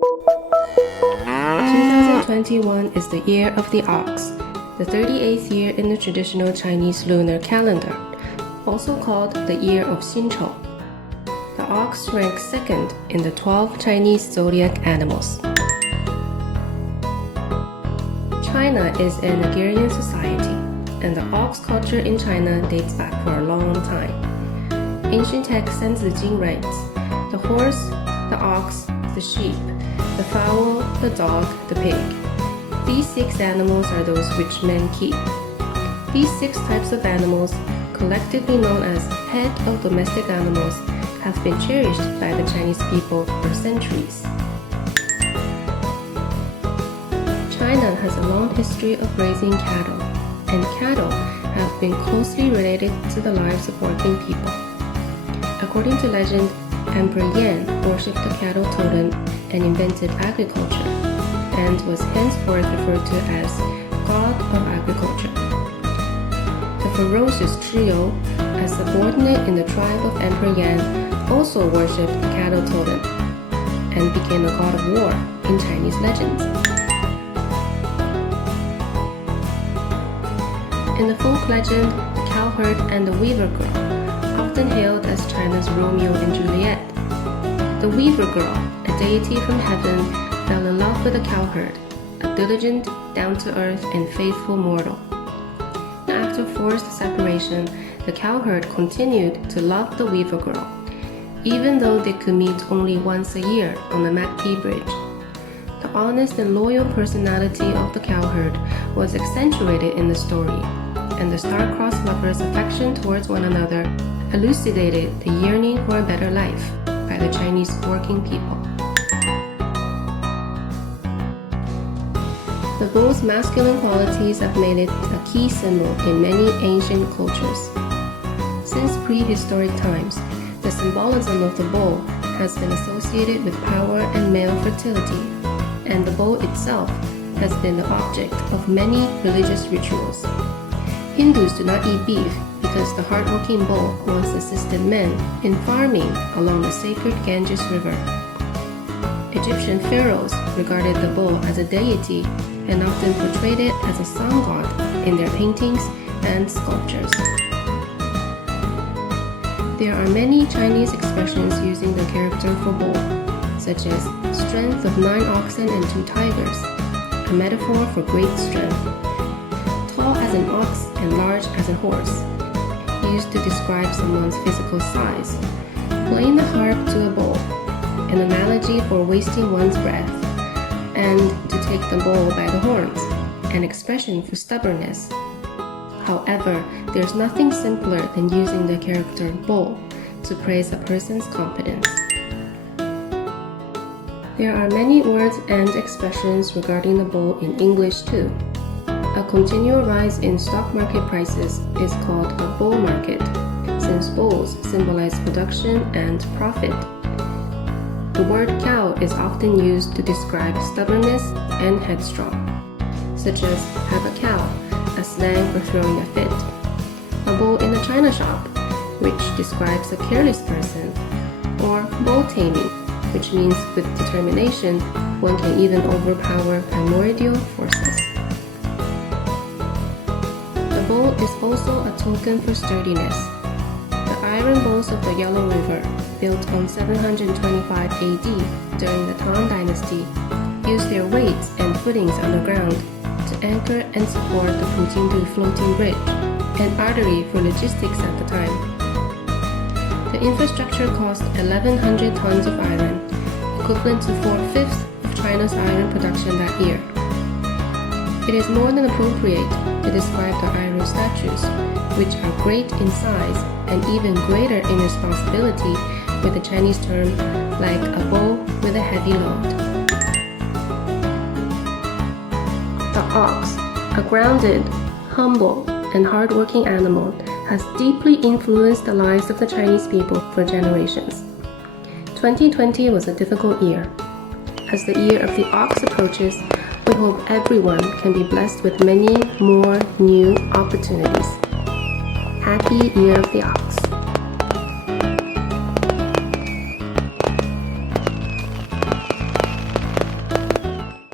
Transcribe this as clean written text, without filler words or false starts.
2021 is the year of the ox, the 38th year in the traditional Chinese lunar calendar, also called the year of Xinchou. The ox ranks second in the 12 Chinese zodiac animals. China is an agrarian society, and the ox culture in China dates back for a long time. Ancient text Cinese writes, the horse, the ox, the sheep, the fowl, the dog, the pig. These 6 animals are those which men keep. These 6 types of animals, collectively known as head of domestic animals, have been cherished by the Chinese people for centuries. China has a long history of raising cattle, and cattle have been closely related to the lives of working people. According to legend, Emperor Yan worshipped the cattle totem and invented agriculture, and was henceforth referred to as God of Agriculture. The ferocious trio, as subordinate in the tribe of Emperor Yan, also worshipped the cattle totem, and became a god of war in Chinese legends. In the folk legend, the cowherd and the weaver girl, often hailed as China's Romeo and Juliet. The weaver girl, a deity from heaven, fell in love with the cowherd, a diligent, down-to-earth, and faithful mortal. After forced separation, the cowherd continued to love the weaver girl, even though they could meet only once a year on the Mackie Bridge. The honest and loyal personality of the cowherd was accentuated in the story, and the star-crossed lovers' affection towards one another elucidated the yearning for a better life by the Chinese working people. The bull's masculine qualities have made it a key symbol in many ancient cultures. Since prehistoric times, the symbolism of the bull has been associated with power and male fertility, and the bull itself has been the object of many religious rituals. Hindus do not eat beef because the hardworking bull once assisted men in farming along the sacred Ganges River. Egyptian pharaohs regarded the bull as a deity and often portrayed it as a sun god in their paintings and sculptures. There are many Chinese expressions using the character for bull, such as strength of 9 oxen and 2 tigers, a metaphor for great strength, tall as an ox and large as a horse, used to describe someone's physical size, playing the harp to a bull, an analogy for wasting one's breath, and to take the bull by the horns, an expression for stubbornness. However, there's nothing simpler than using the character bull to praise a person's competence. There are many words and expressions regarding the bull in English too. A continual rise in stock market prices is called a bull market, since bulls symbolize production and profit. The word cow is often used to describe stubbornness and headstrong, such as have a cow, a slang for throwing a fit. A bull in a china shop, which describes a careless person, or bull taming, which means with determination, one can even overpower primordial forces. The bull is also a token for sturdiness. The iron bulls of the Yellow River, built on 725 AD during the Tang Dynasty, used their weights and footings underground to anchor and support the Pujingdu floating bridge, an artery for logistics at the time. The infrastructure cost 1,100 tons of iron, equivalent to 4/5 of China's iron production that year. It is more than appropriate to describe the iron statues, which are great in size and even greater in responsibility, with the Chinese term like a bull with a heavy load. The ox, a grounded, humble, and hardworking animal, has deeply influenced the lives of the Chinese people for generations. 2020 was a difficult year. As the year of the ox approaches, we hope everyone can be blessed with many more new opportunities. Happy Year of the Ox!